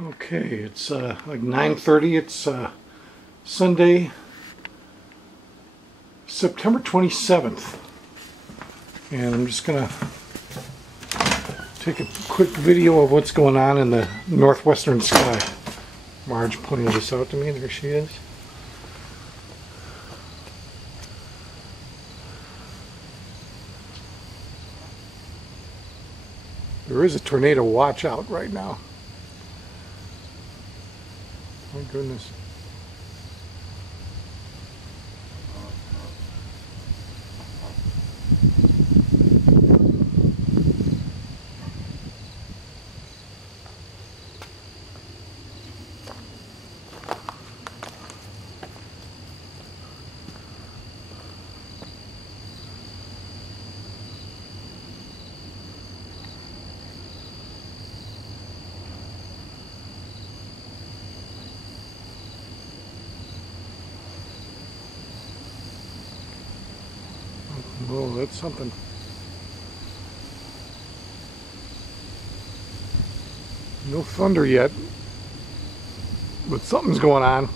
Okay, it's like 9:30. It's Sunday, September 27th, and I'm just gonna take a quick video of what's going on in the northwestern sky. Marge pointed this out to me. There she is. There is a tornado watch out right now. My goodness. Oh, that's something. No thunder yet, but something's going on.